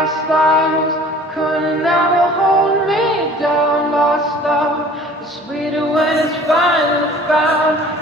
past lives couldn't ever hold me down. Lost love is sweeter when it's finally found.